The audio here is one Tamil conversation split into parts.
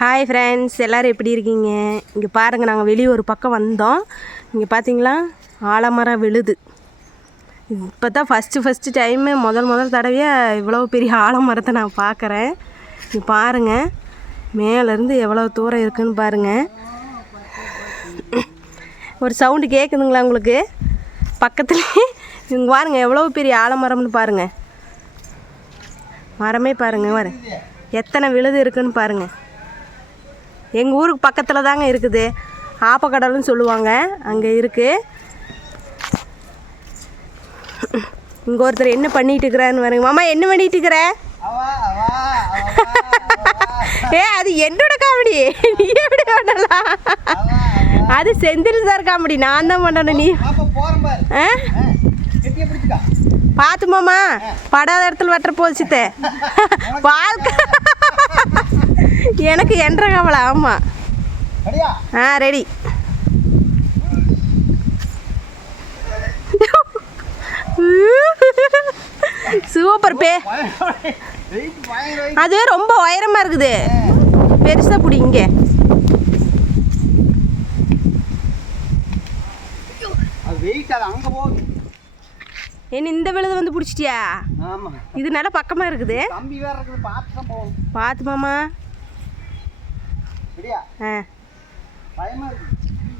ஹாய் ஃப்ரெண்ட்ஸ் எல்லோரும் எப்படி இருக்கீங்க? இங்கே பாருங்கள் நாங்கள் வெளியே ஒரு பக்கம் வந்தோம். இங்கே பார்த்தீங்களா ஆலமரம் விழுது. இப்போ தான் ஃபஸ்ட்டு ஃபஸ்ட்டு டைமு முதல் முதல் தடவையாக இவ்வளோ பெரிய ஆலமரத்தை நான் பார்க்குறேன் இங்கே பாருங்கள் மேலேருந்து எவ்வளோ தூரம் இருக்குன்னு பாருங்கள் ஒரு சவுண்டு கேட்குதுங்களா உங்களுக்கு? பக்கத்துலேயே இங்கே பாருங்கள் எவ்வளோ பெரிய ஆலமரம்னு பாருங்கள் மரமே பாருங்கள் வர எத்தனை விழுது இருக்குன்னு பாருங்கள் எங்கள் ஊருக்கு பக்கத்தில் தாங்க இருக்குது. ஆப்பக்கடல்னு சொல்லுவாங்க. அங்கே இருக்குது இங்கே ஒருத்தர் என்ன பண்ணிட்டு இருக்கிறான்னு பாருங்க. மாமா என்ன பண்ணிட்டு இருக்கிற? ஏ அது என்னோட காமெடி. நீ எப்படி பண்ணலாம்? அது செந்தில் சார் காமெடி. நான் தான் பண்ணணும். நீ ஆ? பார்த்து மாமா படாத இடத்துல வெட்டுற போச்சுத்த. வாழ்க்கை எனக்கு என்ற கவலை ஆமாம் ஆ ரெடி. சூப்பர் பே. அது ரொம்ப உயரமாக இருக்குது. பெருசாக பிடி இங்கே. என்ன இந்த விழுது வந்து பிடிச்சிட்டியா? இது நல்லா பக்கமாக இருக்குது. தம்பி வேற இருக்குது பார்த்து தான் போகும் பார்த்து மாமா.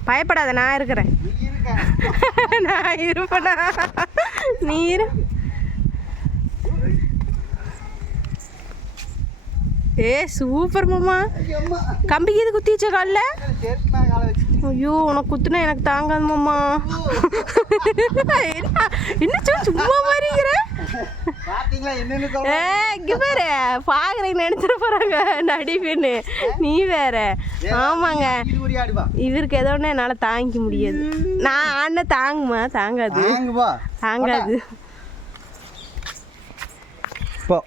பயப்படாத நான் இருக்கிறேன். நான் இருப்பேனா? நீ இரு. ஏ சூப்பர் மாமா. கம்பிக்கு இது குத்தி வச்ச காலில்? ஐயோ உனக்கு குத்துனா எனக்கு தாங்காது மாமா. என்ன? சும்மா சும்மா பாரு. பாக்குறீங்க நினைச்சிட போறாங்க. நடிப்புன்னு நீ வேற. ஆமாங்க. இவருக்கு ஏதோ ஒன்று என்னால் தாங்கிக்க முடியாது. நான் ஆடின தாங்குமா? தாங்காது. தாங்காது. போ.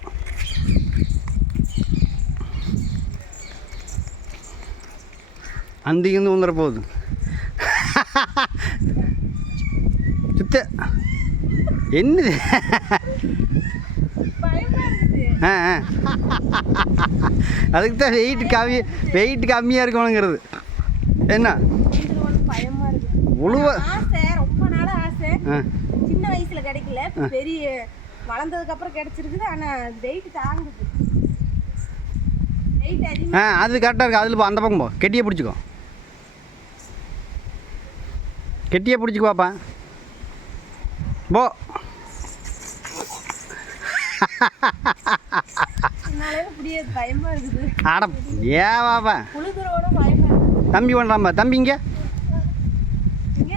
அந்திங்கிருந்து வந்துட போகுது. சுத்த. என்னது? ஆ. அதுக்கு தான் வெயிட் கம்மி வெயிட் கம்மியாக இருக்கணுங்கிறது. என்ன? உழுவ ஆசை ரொம்ப நாள ஆசை. சின்ன வயசுல கிடைக்கல. பெரிய வளர்ந்ததுக்கு அப்புறம் கிடைச்சிருக்குது. ஆனா வெயிட் தாங்குது. ஆ அது கரெக்டாக இருக்கு. அதில் போ அந்த பக்கம் போ. கெட்டியே பிடிச்சிக்கோ. கெட்டியே பிடிச்சிக்கோ பாப்பா போ என்னாலே முடியாது பயமா இருக்குது அட ஏ பாப்பா புழுதுரோட பயமா இருக்கு. தம்பி பண்ணுறாம்பா தம்பி இங்கே? இங்க?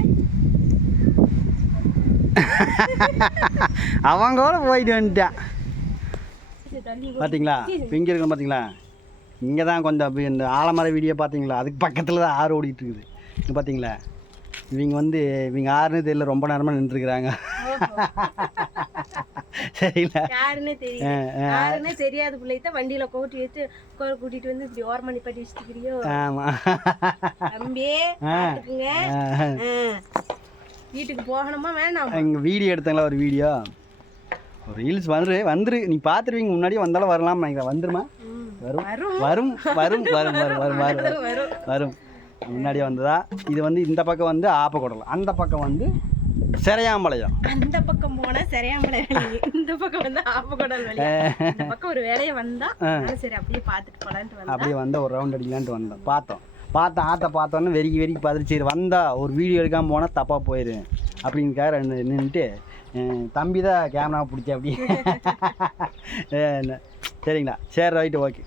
அவங்க கூட போயிட்டு வந்துட்டான். பார்த்தீங்களா இங்கே இருக்கணும் பார்த்தீங்களா இங்கே தான் கொஞ்சம் இந்த ஆலமர வீடியோ பார்த்தீங்களா அதுக்கு பக்கத்தில் தான் ஆறு ஓடிட்டு இருக்குது. இங்கே பார்த்தீங்களா இவங்க வந்து இவங்க ஆறுன்னு தெரியல ரொம்ப நேரமாக நின்றுருக்குறாங்க. சரிங்களா யாருன்னே யாருன்னே தெரியாத பிள்ளை தான் வண்டியில கூட்டி வச்சு கூட்டிட்டு வந்து இப்படி ஓரமா நிப்பாட்டி வச்சுக்கிறியோ ஆமாம் தம்பி பாத்துக்குங்க. ஆ. வீட்டுக்கு போகணுமா வேணாம்? எங்கள் வீடியோ எடுத்தாங்களா ஒரு வீடியோ? ஒரு ரீல்ஸ் வந்துரு வந்துரு. நீ பார்த்துருவீங்க முன்னாடியே வந்தாலும் வரலாம். நினைக்கிறேன் வந்துருமா? வரும். வரும். வரும் வரும் வரும் வரும் வரும் வரும். முன்னாடியே வந்ததா? இது வந்து இந்த பக்கம் வந்து ஆப்பக்குடல் அந்த பக்கம் வந்து சிறையாம்பாளையம் அந்த பக்கம் போனா வேலை இந்த பக்கம் வந்து ஆப்பக்கூடல் வேலை இந்த பக்கம் ஒரு வேலையை வந்தா சரி அப்படியே பார்த்துட்டு போலான்ட்டு வந்தா. அப்படியே வந்து ஒரு ரவுண்ட் அடிக்கலான்ட்டு வந்தோம். பார்த்தோம். பார்த்தோம் ஆற்ற பார்த்தோன்னே வெறிக்கி வெறிக்கி பார்த்துட்டு சரி வந்தா ஒரு வீடியோ எடுக்காமல் போனால் தப்பாக போயிடும் அப்படிங்கிறக்காக நின்றுட்டு தம்பி தான் கேமரா பிடிச்ச அப்படி சரிங்களா? சரி ரைட்டு ஓகே